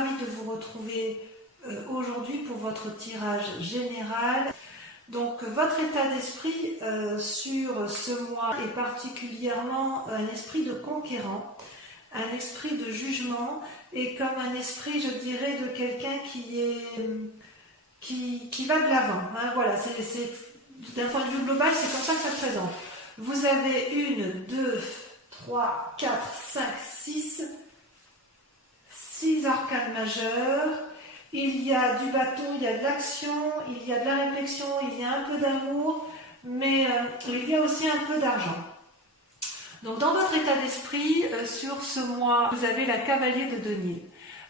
ravie de vous retrouver aujourd'hui pour votre tirage général. Donc votre état d'esprit sur ce mois est particulièrement un esprit de conquérant, un esprit de jugement et comme un esprit, je dirais, de quelqu'un qui va de l'avant. Hein, voilà, d'un point de vue global, c'est comme ça que ça se présente. Vous avez 1, 2, 3, 4, 5, 6 arcanes majeures. Il y a du bâton, il y a de l'action, il y a de la réflexion, il y a un peu d'amour, mais il y a aussi un peu d'argent. Donc dans votre état d'esprit, sur ce mois, vous avez la cavalier de denier.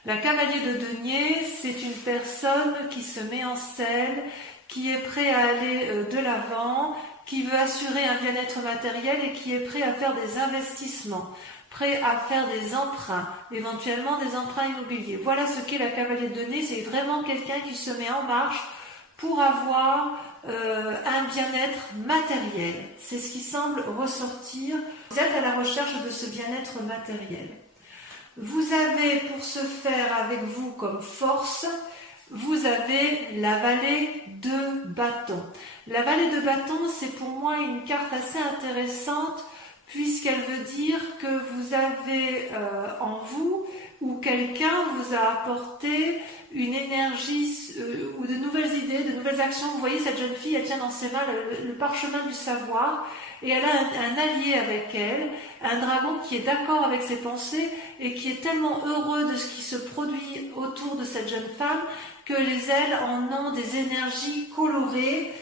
La cavalier de denier, c'est une personne qui se met en selle, qui est prêt à aller de l'avant, qui veut assurer un bien-être matériel et qui est prêt à faire des investissements, prêt à faire des emprunts, éventuellement des emprunts immobiliers. Voilà ce qu'est la cavalier de denier, c'est vraiment quelqu'un qui se met en marche pour avoir un bien-être matériel. C'est ce qui semble ressortir. Vous êtes à la recherche de ce bien-être matériel. Vous avez pour ce faire avec vous comme force, vous avez la vallée de bâton. La vallée de bâton, c'est pour moi une carte assez intéressante puisqu'elle veut dire que vous avez en vous ou quelqu'un vous a apporté une énergie ou de nouvelles idées, de nouvelles actions. Vous voyez, cette jeune fille, elle tient dans ses mains le parchemin du savoir et elle a un allié avec elle, un dragon qui est d'accord avec ses pensées et qui est tellement heureux de ce qui se produit autour de cette jeune femme que les ailes en ont des énergies colorées,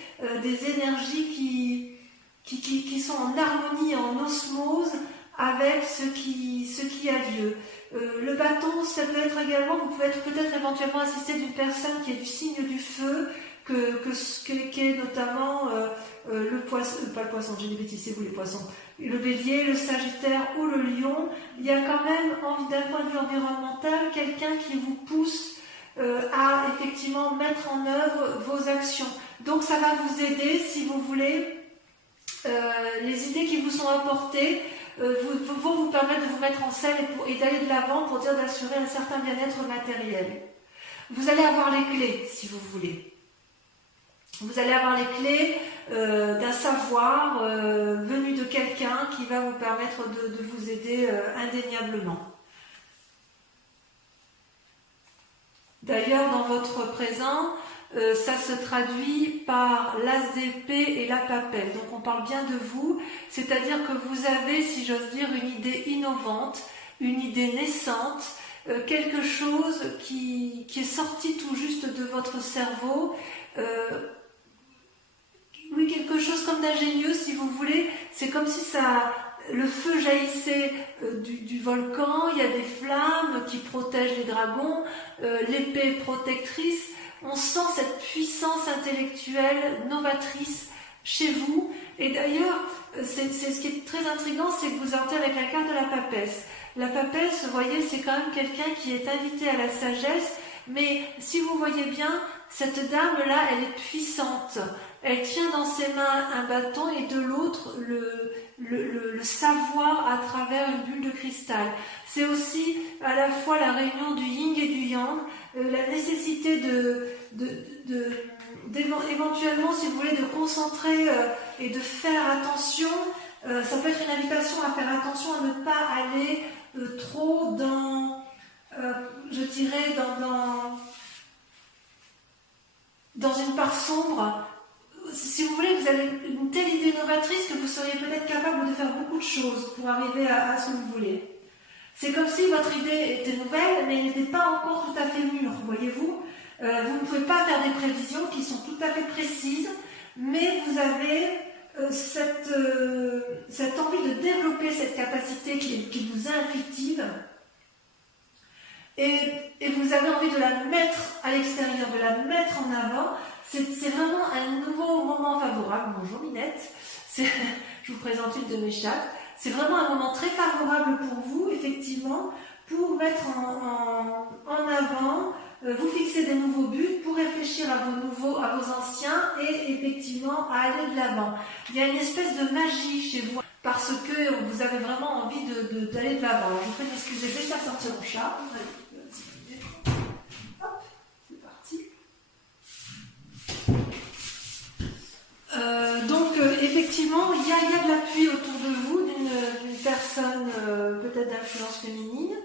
des énergies qui sont en harmonie, en osmose avec ce qui a lieu. Le bâton, ça peut être également, vous pouvez être peut-être éventuellement assisté d'une personne qui est du signe du feu, qui est notamment le poisson, pas le poisson, j'ai des bêtises, c'est vous les poissons, le bélier, le sagittaire ou le lion. Il y a quand même, d'un point de vue environnemental, quelqu'un qui vous pousse à effectivement mettre en œuvre vos actions. Donc ça va vous aider, si vous voulez, les idées qui vous sont apportées vont vous permettre de vous mettre en selle et d'aller de l'avant pour dire d'assurer un certain bien-être matériel. Vous allez avoir les clés, si vous voulez. Vous allez avoir les clés d'un savoir venu de quelqu'un qui va vous permettre de vous aider indéniablement. D'ailleurs, dans votre présent, ça se traduit par l'as d'épée et la papelle. Donc on parle bien de vous, c'est-à-dire que vous avez, si j'ose dire, une idée innovante, une idée naissante, quelque chose qui est sorti tout juste de votre cerveau, oui, quelque chose comme d'ingénieux, si vous voulez. C'est comme si le feu jaillissait du volcan, il y a des flammes qui protègent les dragons, l'épée protectrice. On sent cette puissance intellectuelle novatrice chez vous. Et d'ailleurs, c'est ce qui est très intriguant, c'est que vous entrez avec la carte de la papesse. La papesse, vous voyez, c'est quand même quelqu'un qui est invité à la sagesse, mais si vous voyez bien, cette dame-là, elle est puissante. Elle tient dans ses mains un bâton et de l'autre le savoir à travers une bulle de cristal. C'est aussi à la fois la réunion du yin et du yang, la nécessité éventuellement, si vous voulez, de concentrer et de faire attention. Ça peut être une invitation à faire attention à ne pas aller trop dans, je dirais, dans une part sombre. Si vous voulez, vous avez une telle idée novatrice que vous seriez peut-être capable de faire beaucoup de choses pour arriver à ce que vous voulez. C'est comme si votre idée était nouvelle, mais elle n'était pas encore tout à fait mûre, voyez-vous. Vous ne pouvez pas faire des prévisions qui sont tout à fait précises, mais vous avez cette envie de développer cette capacité qui vous est intuitive, et vous avez envie de la mettre à l'extérieur, de la mettre en avant. C'est vraiment un nouveau moment favorable. Bonjour Minette, je vous présente une de mes chattes. C'est vraiment un moment très favorable pour vous, effectivement, pour mettre en avant, vous fixer des nouveaux buts, pour réfléchir à vos anciens et effectivement à aller de l'avant. Il y a une espèce de magie chez vous parce que vous avez vraiment envie d'aller de l'avant. Je vous prie d'excuser, je vais faire sortir mon chat. Effectivement, il y a de l'appui autour de vous d'une personne peut-être d'influence féminine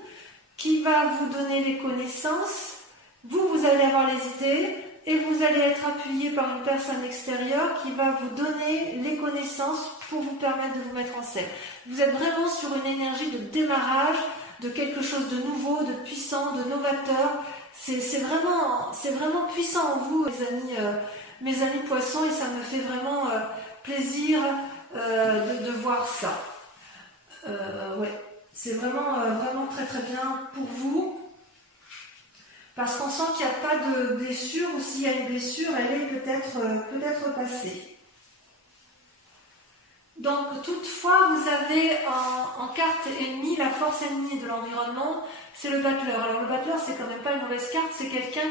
qui va vous donner les connaissances, vous allez avoir les idées et vous allez être appuyé par une personne extérieure qui va vous donner les connaissances pour vous permettre de vous mettre en scène. Vous êtes vraiment sur une énergie de démarrage, de quelque chose de nouveau, de puissant, de novateur. C'est vraiment puissant en vous, mes amis poissons, et ça me fait vraiment plaisir de voir ça. Ouais, c'est vraiment très très bien pour vous, parce qu'on sent qu'il n'y a pas de blessure, ou s'il y a une blessure, elle est peut-être passée. Donc toutefois, vous avez en carte ennemie, la force ennemie de l'environnement, c'est le battleur. Alors le battleur, c'est quand même pas une mauvaise carte, c'est quelqu'un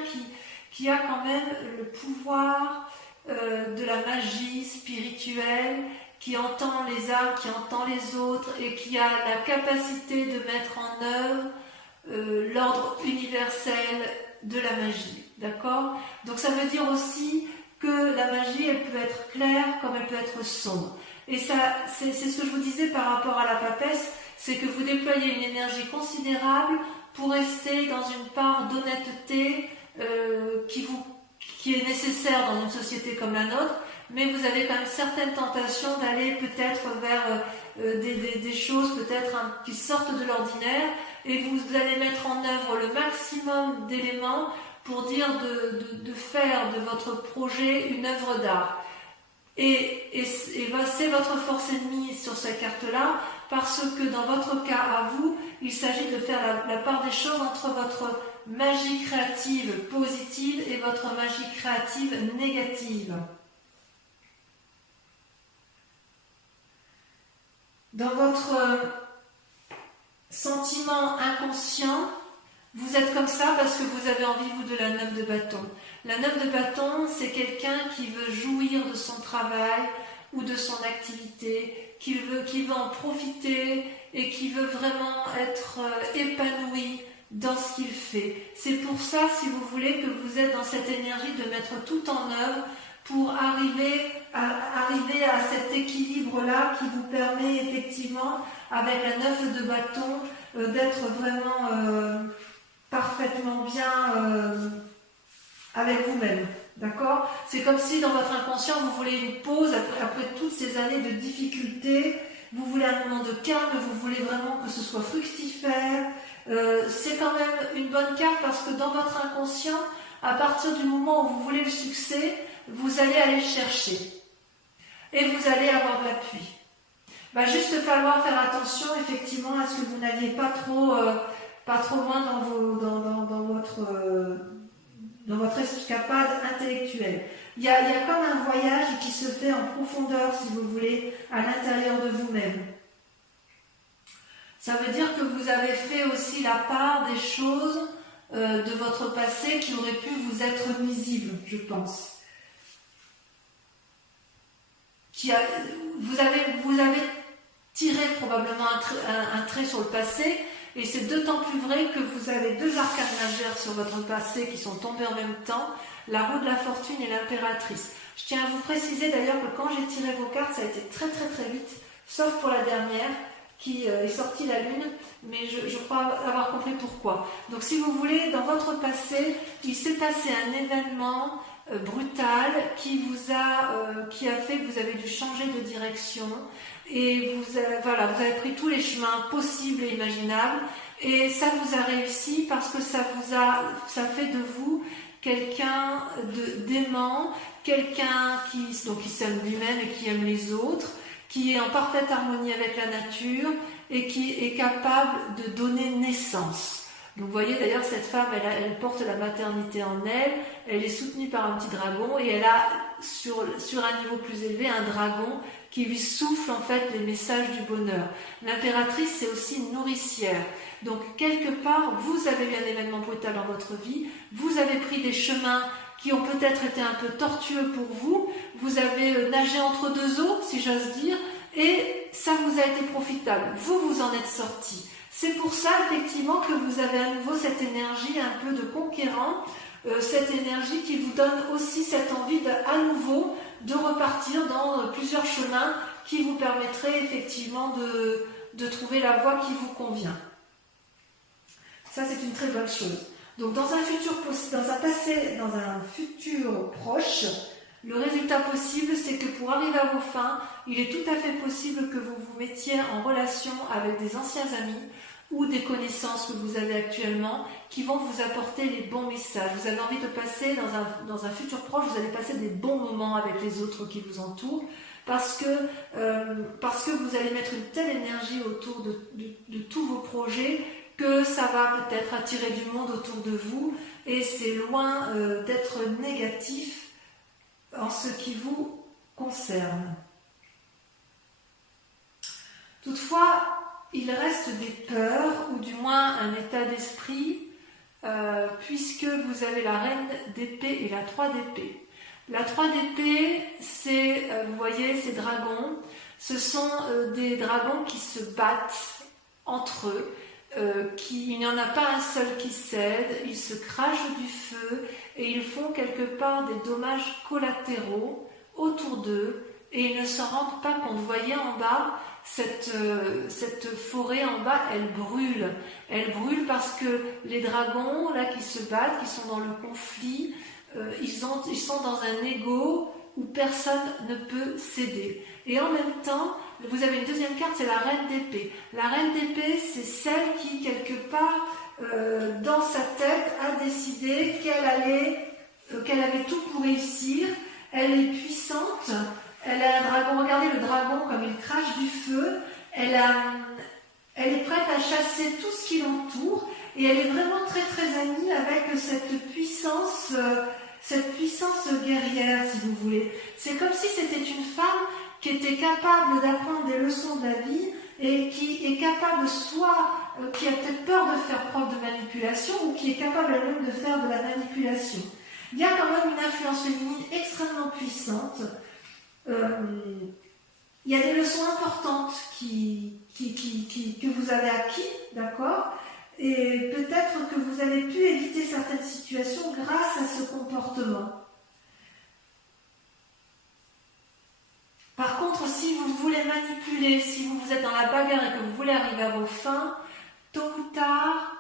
qui a quand même le pouvoir de la magie spirituelle, qui entend les âmes, qui entend les autres et qui a la capacité de mettre en œuvre l'ordre universel de la magie. D'accord? Donc ça veut dire aussi que la magie, elle peut être claire comme elle peut être sombre. Et ça, c'est ce que je vous disais par rapport à la papesse, c'est que vous déployez une énergie considérable pour rester dans une part d'honnêteté qui est nécessaire dans une société comme la nôtre, mais vous avez quand même certaines tentations d'aller peut-être vers des choses peut-être qui sortent de l'ordinaire, et vous allez mettre en œuvre le maximum d'éléments pour dire de faire de votre projet une œuvre d'art. Et c'est votre force ennemie sur cette carte-là, parce que dans votre cas à vous, il s'agit de faire la part des choses entre votre magie créative positive et votre magie créative négative. Dans votre sentiment inconscient, vous êtes comme ça parce que vous avez envie, vous, de la 9 de bâton. La 9 de bâton, c'est quelqu'un qui veut jouir de son travail ou de son activité, qui veut en profiter et qui veut vraiment être épanoui dans ce qu'il fait. C'est pour ça, si vous voulez, que vous êtes dans cette énergie de mettre tout en œuvre pour arriver à cet équilibre-là qui vous permet effectivement, avec la 9 de bâton, d'être vraiment parfaitement bien avec vous-même. D'accord? C'est comme si dans votre inconscient, vous voulez une pause après toutes ces années de difficultés, vous voulez un moment de calme, vous voulez vraiment que ce soit fructifère. C'est quand même une bonne carte parce que dans votre inconscient, à partir du moment où vous voulez le succès, vous allez aller le chercher. Et vous allez avoir de l'appui. Va juste falloir faire attention effectivement à ce que vous n'alliez pas trop loin dans votre escapade intellectuelle. Il y a comme un voyage qui se fait en profondeur, si vous voulez, à l'intérieur de vous-même. Ça veut dire que vous avez fait aussi la part des choses de votre passé qui auraient pu vous être nuisibles, je pense. Vous avez tiré probablement un trait sur le passé, et c'est d'autant plus vrai que vous avez deux arcanes majeures sur votre passé qui sont tombées en même temps, la roue de la fortune et l'impératrice. Je tiens à vous préciser d'ailleurs que quand j'ai tiré vos cartes, ça a été très très très vite, sauf pour la dernière qui est sortie la lune, mais je crois avoir compris pourquoi. Donc si vous voulez, dans votre passé, il s'est passé un événement brutal qui a fait que vous avez dû changer de direction, et vous avez pris tous les chemins possibles et imaginables, et ça vous a réussi parce que ça fait de vous quelqu'un d'aimant, quelqu'un qui s'aime lui-même et qui aime les autres, qui est en parfaite harmonie avec la nature et qui est capable de donner naissance. Donc vous voyez d'ailleurs cette femme, elle porte la maternité en elle, elle est soutenue par un petit dragon, et elle a sur un niveau plus élevé un dragon qui lui souffle en fait les messages du bonheur. L'impératrice, c'est aussi une nourricière. Donc quelque part, vous avez eu un événement brutal dans votre vie, vous avez pris des chemins qui ont peut-être été un peu tortueux pour vous, vous avez nagé entre deux eaux, si j'ose dire, et ça vous a été profitable. Vous en êtes sorti. C'est pour ça, effectivement, que vous avez à nouveau cette énergie un peu de conquérant, cette énergie qui vous donne aussi cette envie à nouveau de repartir dans plusieurs chemins qui vous permettraient effectivement de trouver la voie qui vous convient. Ça, c'est une très bonne chose. Donc, dans un futur proche, le résultat possible, c'est que pour arriver à vos fins, il est tout à fait possible que vous vous mettiez en relation avec des anciens amis ou des connaissances que vous avez actuellement qui vont vous apporter les bons messages. Vous avez envie de passer dans un futur proche, vous allez passer des bons moments avec les autres qui vous entourent parce que vous allez mettre une telle énergie autour de tous vos projets que ça va peut-être attirer du monde autour de vous et c'est loin d'être négatif en ce qui vous concerne. Toutefois, il reste des peurs, ou du moins un état d'esprit, puisque vous avez la reine d'épée et la 3 d'épée. La 3 d'épée, c'est, vous voyez, ces dragons, ce sont des dragons qui se battent entre eux, il n'y en a pas un seul qui cède, ils se crachent du feu et ils font quelque part des dommages collatéraux autour d'eux et ils ne s'en rendent pas compte. Vous voyez en bas, cette forêt en bas, elle brûle parce que les dragons là qui se battent, qui sont dans le conflit, ils sont dans un ego où personne ne peut céder. Et en même temps, vous avez une deuxième carte, c'est la reine d'épée. La reine d'épée, c'est celle qui, quelque part, dans sa tête, a décidé qu'elle avait tout pour réussir. Elle est puissante, elle a un dragon. Regardez le dragon comme il crache du feu. Elle est prête à chasser tout ce qui l'entoure. Et elle est vraiment très très amie avec cette puissance guerrière, si vous voulez. C'est comme si c'était une femme qui était capable d'apprendre des leçons de la vie et qui est capable qui a peut-être peur de faire preuve de manipulation ou qui est capable elle-même de faire de la manipulation. Il y a quand même une influence féminine extrêmement puissante. Il y a des leçons importantes que vous avez acquis, d'accord ? Et peut-être que vous avez pu éviter certaines situations grâce à ce comportement. Par contre, si vous voulez manipuler, si vous êtes dans la bagarre et que vous voulez arriver à vos fins, tôt ou tard,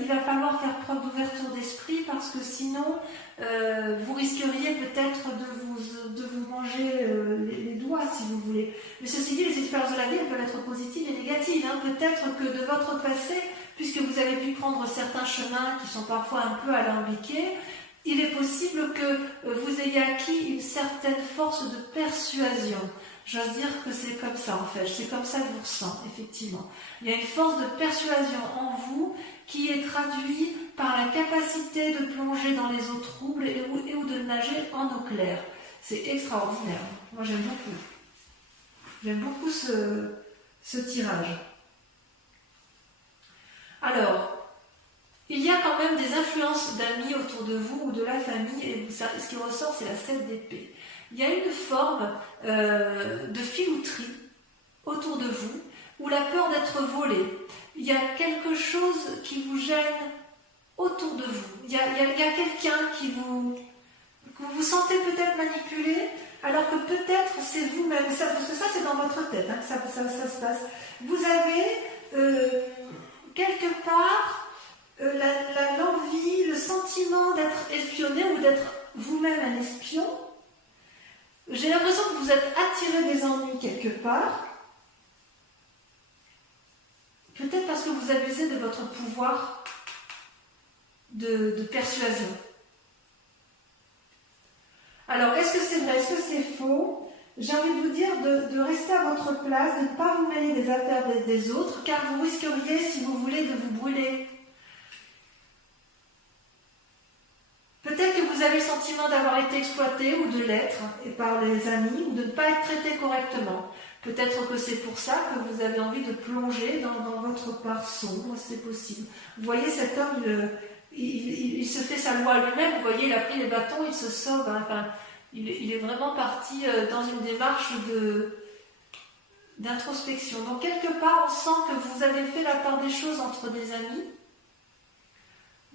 il va falloir faire preuve d'ouverture d'esprit parce que sinon, vous risqueriez peut-être de vous manger les doigts, si vous voulez. Mais ceci dit, les expériences de la vie, elles peuvent être positives et négatives. Peut-être que de votre passé, puisque vous avez pu prendre certains chemins qui sont parfois un peu alambiqués, il est possible que vous ayez acquis une certaine force de persuasion. J'ose dire que c'est comme ça en fait, c'est comme ça que je vous ressens, effectivement. Il y a une force de persuasion en vous qui est traduite par la capacité de plonger dans les eaux troubles et ou de nager en eau claire. C'est extraordinaire. Moi j'aime beaucoup. J'aime beaucoup ce tirage. Alors, il y a quand même des influences d'amis autour de vous ou de la famille, et ce qui ressort, c'est la 7 d'épée. Il y a une forme de filouterie autour de vous, ou la peur d'être volé. Il y a quelque chose qui vous gêne autour de vous. Il y a quelqu'un que vous sentez peut-être manipulé, alors que peut-être c'est vous-même. Parce que ça, c'est dans votre tête que ça se passe. Vous avez quelque part l'envie, le sentiment d'être espionné ou d'être vous-même un espion. J'ai l'impression que vous êtes attiré des ennuis quelque part. Peut-être parce que vous abusez de votre pouvoir de persuasion. Alors, est-ce que c'est vrai, est-ce que c'est faux ? J'ai envie de vous dire de rester à votre place, de ne pas vous mêler des affaires des autres, car vous risqueriez, si vous voulez, de vous brûler. Peut-être que vous avez le sentiment d'avoir été exploité ou de l'être et par les amis ou de ne pas être traité correctement. Peut-être que c'est pour ça que vous avez envie de plonger dans votre part sombre, c'est possible. Vous voyez, cet homme, il se fait sa loi lui-même, vous voyez, il a pris les bâtons, il se sauve. Enfin, il est vraiment parti dans une démarche d'introspection. Donc quelque part, on sent que vous avez fait la part des choses entre des amis.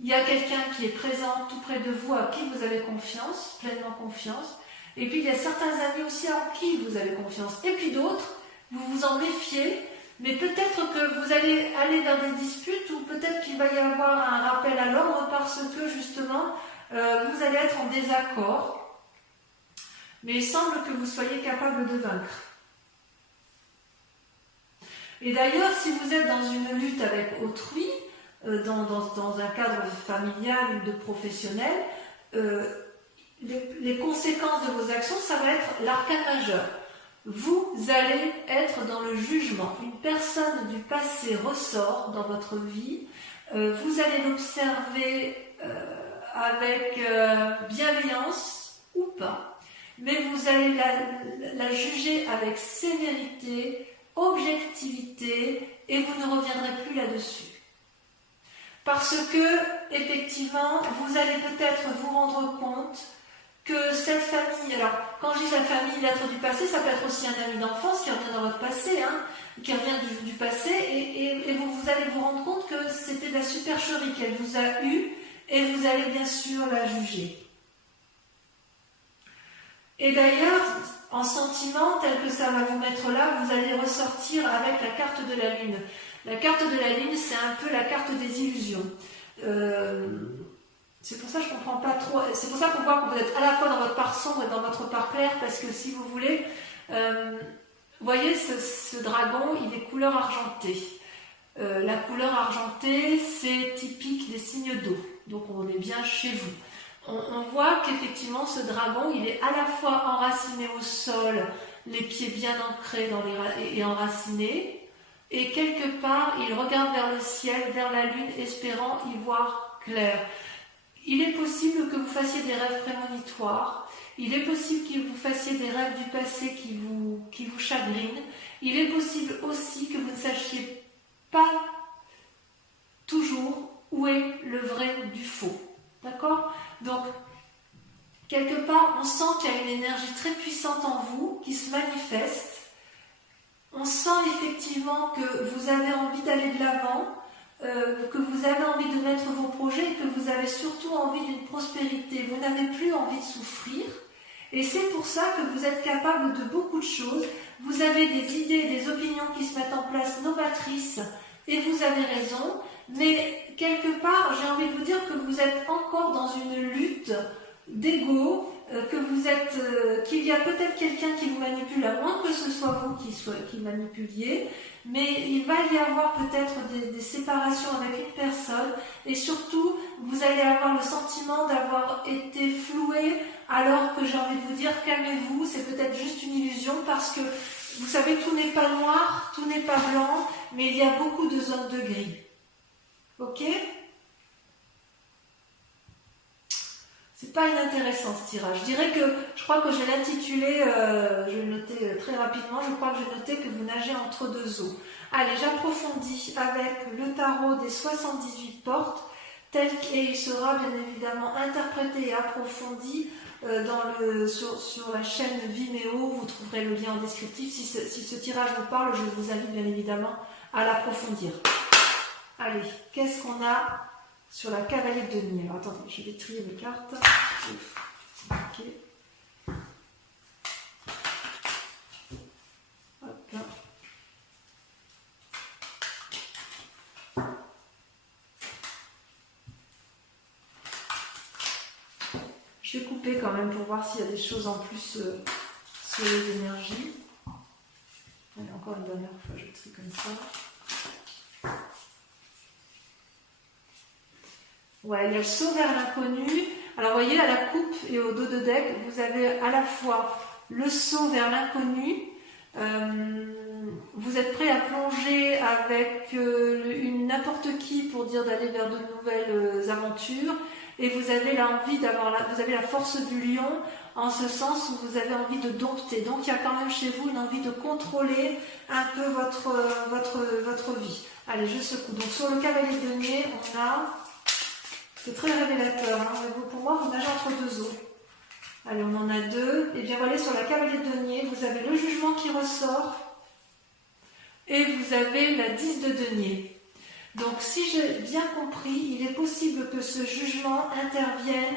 Il y a quelqu'un qui est présent tout près de vous, à qui vous avez confiance, pleinement confiance. Et puis il y a certains amis aussi en qui vous avez confiance. Et puis d'autres, vous vous en méfiez, mais peut-être que vous allez aller vers des disputes ou peut-être qu'il va y avoir un rappel à l'ordre parce que justement, vous allez être en désaccord. Mais il semble que vous soyez capable de vaincre. Et d'ailleurs, si vous êtes dans une lutte avec autrui, dans un cadre familial ou de professionnel, les conséquences de vos actions, ça va être l'arcane majeur. Vous allez être dans le jugement. Une personne du passé ressort dans votre vie. Vous allez l'observer avec bienveillance ou pas. Mais vous allez la juger avec sévérité, objectivité, et vous ne reviendrez plus là-dessus. Parce que, effectivement, vous allez peut-être vous rendre compte que cette famille, alors quand je dis la famille, l'être du passé, ça peut être aussi un ami d'enfance qui revient dans votre passé, qui revient du passé, et vous allez vous rendre compte que c'était de la supercherie qu'elle vous a eue, et vous allez bien sûr la juger. Et d'ailleurs, en sentiment tel que ça va vous mettre là, vous allez ressortir avec la carte de la Lune. La carte de la Lune, c'est un peu la carte des illusions. C'est pour ça que je ne comprends pas trop. C'est pour ça qu'on voit que vous êtes à la fois dans votre part sombre et dans votre part claire, parce que si vous voulez, vous voyez, ce dragon, il est couleur argentée. La couleur argentée, c'est typique des signes d'eau. Donc on est bien chez vous. On voit qu'effectivement ce dragon, il est à la fois enraciné au sol, les pieds bien ancrés et enracinés, et quelque part il regarde vers le ciel, vers la lune, espérant y voir clair. Il est possible que vous fassiez des rêves prémonitoires, il est possible que vous fassiez des rêves du passé qui vous chagrinent, il est possible aussi que vous ne sachiez pas toujours où est le vrai du faux. D'accord ? Donc, quelque part, on sent qu'il y a une énergie très puissante en vous qui se manifeste. On sent effectivement que vous avez envie d'aller de l'avant, que vous avez envie de mettre vos projets et que vous avez surtout envie d'une prospérité. Vous n'avez plus envie de souffrir. Et c'est pour ça que vous êtes capable de beaucoup de choses. Vous avez des idées, des opinions qui se mettent en place novatrices et vous avez raison. Mais quelque part, j'ai envie de vous dire que vous êtes encore dans une lutte d'ego, qu'il y a peut-être quelqu'un qui vous manipule, à moins que ce soit vous qui manipuliez, mais il va y avoir peut-être des séparations avec une personne, et surtout, vous allez avoir le sentiment d'avoir été floué, alors que j'ai envie de vous dire, calmez-vous, c'est peut-être juste une illusion, parce que, vous savez, tout n'est pas noir, tout n'est pas blanc, mais il y a beaucoup de zones de gris. Ok ? C'est pas inintéressant ce tirage. Je crois que je vais l'intituler, je vais le noter très rapidement, je crois que je vais noter que vous nagez entre deux eaux. Allez, j'approfondis avec le tarot des 78 portes, tel qu'il sera bien évidemment interprété et approfondi sur la chaîne Vimeo. Vous trouverez le lien en descriptif. Si ce tirage vous parle, je vous invite bien évidemment à l'approfondir. Allez, qu'est-ce qu'on a sur la cavalier de denier? Alors attendez, je vais trier mes cartes. Ok. Hop là. Je vais couper quand même pour voir s'il y a des choses en plus sur les énergies. Allez, encore une dernière fois, je trie comme ça. Ouais, il y a le saut vers l'inconnu. Alors, vous voyez, à la coupe et au dos de deck, vous avez à la fois le saut vers l'inconnu. Vous êtes prêt à plonger avec n'importe qui pour dire d'aller vers de nouvelles aventures. Et vous avez vous avez la force du lion en ce sens où vous avez envie de dompter. Donc, il y a quand même chez vous une envie de contrôler un peu votre vie. Allez, je secoue. Donc, sur le cavalier de denier, on a... C'est très révélateur, hein. Pour moi, vous nagez entre deux eaux. Allez, on en a deux. Et bien voilà, sur la cavalier de denier, vous avez le jugement qui ressort et vous avez la 10 de denier. Donc, si j'ai bien compris, il est possible que ce jugement intervienne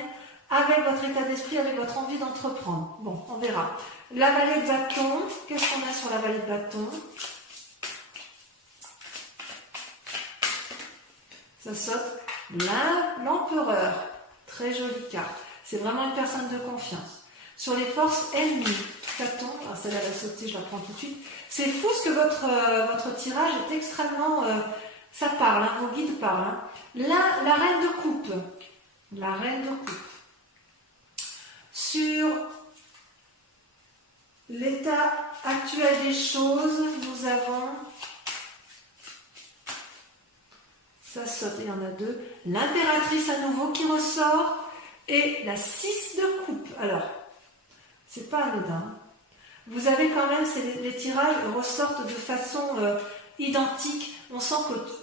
avec votre état d'esprit, avec votre envie d'entreprendre. Bon, on verra. La vallée de bâton, qu'est-ce qu'on a sur la vallée de bâton? Ça saute l'empereur. Très jolie carte. C'est vraiment une personne de confiance. Sur les forces ennemies, bâton, alors celle-là va sauter, je la prends tout de suite. C'est fou ce que votre tirage est extrêmement... ça parle, hein, vos guides parlent. Hein. Là, la reine de coupe. La reine de coupe. Sur l'état actuel des choses, nous avons... Ça saute, il y en a deux. L'impératrice à nouveau qui ressort. Et la 6 de coupe. Alors, c'est pas anodin. Vous avez quand même, les tirages ressortent de façon identique. On sent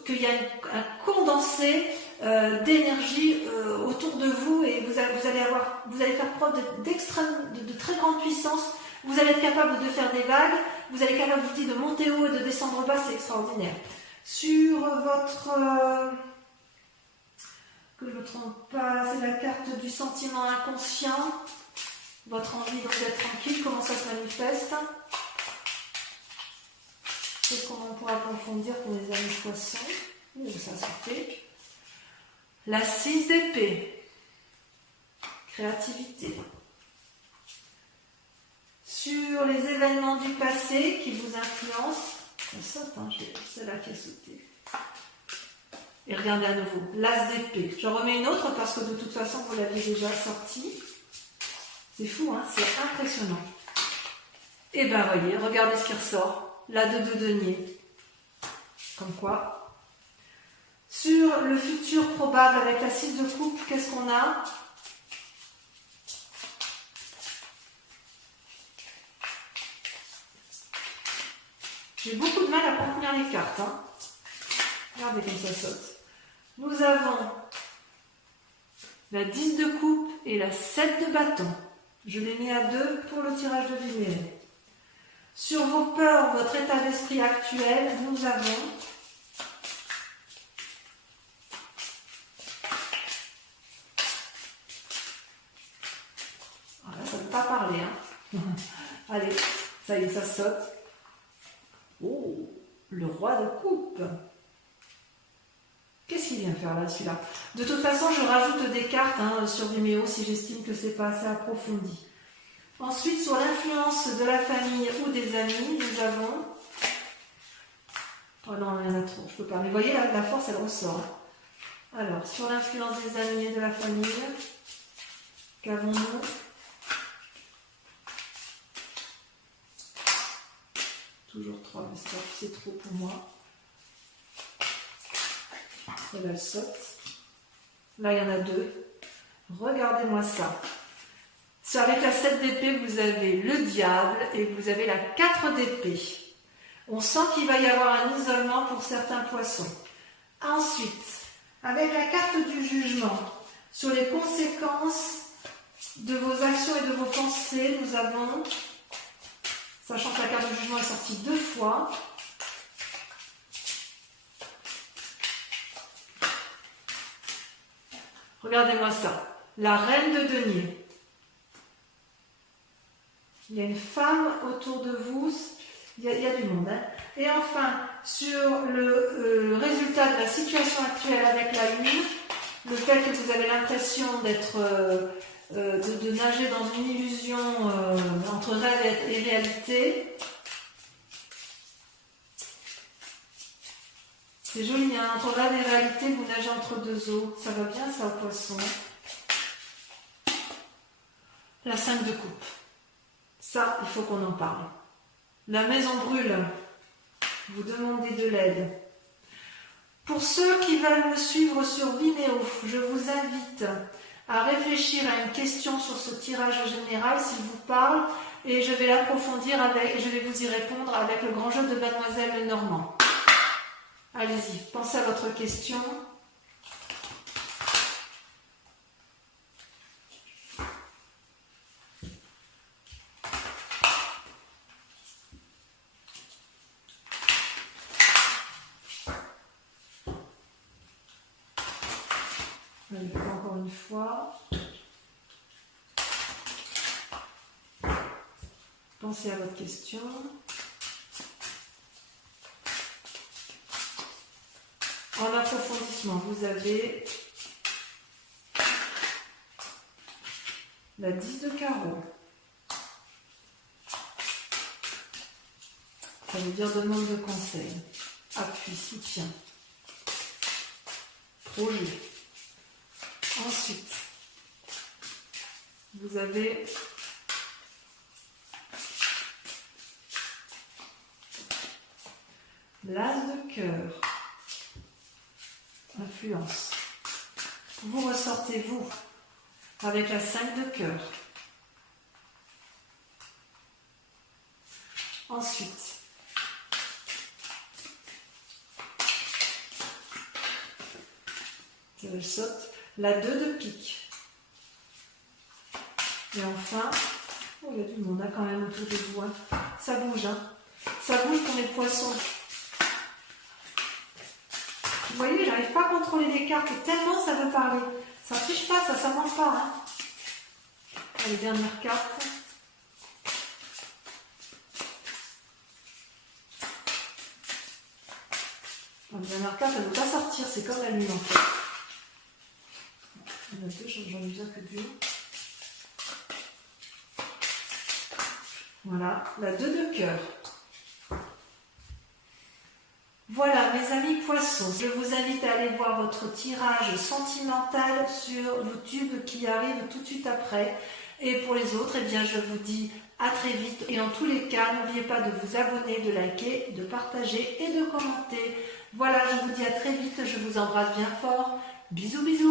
qu'il y a un condensé d'énergie autour de vous et vous allez faire preuve de très grande puissance. Vous allez être capable de faire des vagues. Vous allez être capable de monter haut et de descendre bas. C'est extraordinaire. Sur votre... que je ne me trompe pas, c'est la carte du sentiment inconscient. Votre envie donc d'être tranquille, comment ça se manifeste? Qu'est-ce qu'on pourra approfondir pour les amis poissons? Ça se fait. La 6 d'épée. Créativité. Sur les événements du passé qui vous influencent. Ça saute, hein, c'est là qui a sauté. Et regardez à nouveau, l'as d'épée. J'en remets une autre parce que de toute façon, vous l'aviez déjà sortie. C'est fou, hein, c'est impressionnant. Et ben voyez, regardez ce qui ressort. La 2 de denier. Comme quoi. Sur le futur probable avec la 6 de coupe, qu'est-ce qu'on a? J'ai beaucoup de mal à contenir les cartes. Hein. Regardez comme ça saute. Nous avons la 10 de coupe et la 7 de bâton. Je l'ai mis à 2 pour le tirage de lumière. Sur vos peurs, votre état d'esprit actuel, nous avons voilà, ça ne veut pas parler. Hein. Allez, ça y est, ça saute. Oh, le roi de coupe. Qu'est-ce qu'il vient faire là, celui-là? De toute façon, je rajoute des cartes hein, sur Vimeo si j'estime que c'est pas assez approfondi. Ensuite, sur l'influence de la famille ou des amis, nous avons... Oh non, il y en a trop, je peux pas. Mais vous voyez, la force, elle ressort. Alors, sur l'influence des amis et de la famille, qu'avons-nous? Toujours 3, mais c'est trop pour moi. Celle-là, elle saute. Là, il y en a 2. Regardez-moi ça. Avec la 7 d'épée, vous avez le diable et vous avez la 4 d'épée. On sent qu'il va y avoir un isolement pour certains poissons. Ensuite, avec la carte du jugement, sur les conséquences de vos actions et de vos pensées, nous avons, sachant que la carte du jugement est sortie 2 fois, regardez-moi ça, la reine de denier. Il y a une femme autour de vous, il y a du monde. Hein. Et enfin, sur le résultat de la situation actuelle avec la lune, le fait que vous avez l'impression d'être, de nager dans une illusion entre rêve et réalité, c'est joli, hein. Entre rêve et réalité, vous nagez entre deux eaux. Ça va bien, ça, poisson. La 5 de coupe. Ça, il faut qu'on en parle. La maison brûle. Vous demandez de l'aide. Pour ceux qui veulent me suivre sur Vimeo, je vous invite à réfléchir à une question sur ce tirage général, s'il vous parle, et je vais l'approfondir et je vais vous y répondre avec le grand jeu de Mademoiselle Lenormand. Allez-y, pensez à votre question. Allez, encore une fois. Pensez à votre question. En approfondissement, vous avez la 10 de carreau. Ça veut dire demande de conseil, appui, soutien, projet. Ensuite, vous avez l'as de cœur, influence. Vous ressortez vous avec la 5 de cœur. Ensuite, je saute la 2 de pique. Et enfin, oh, il y a du monde quand même autour de vous. Ça bouge, hein. Ça bouge pour mes poissons. Vous voyez, j'arrive pas à contrôler les cartes tellement ça veut parler. Ça ne triche pas, ça ment pas. Hein. Les dernières cartes. La dernière carte, elle ne veut pas sortir, c'est comme la lune en fait. Il y en a deux, j'en ai besoin que d'une. Voilà, la 2 de cœur. Voilà, mes amis poissons, je vous invite à aller voir votre tirage sentimental sur YouTube qui arrive tout de suite après. Et pour les autres, eh bien, je vous dis à très vite. Et en tous les cas, n'oubliez pas de vous abonner, de liker, de partager et de commenter. Voilà, je vous dis à très vite, je vous embrasse bien fort. Bisous, bisous.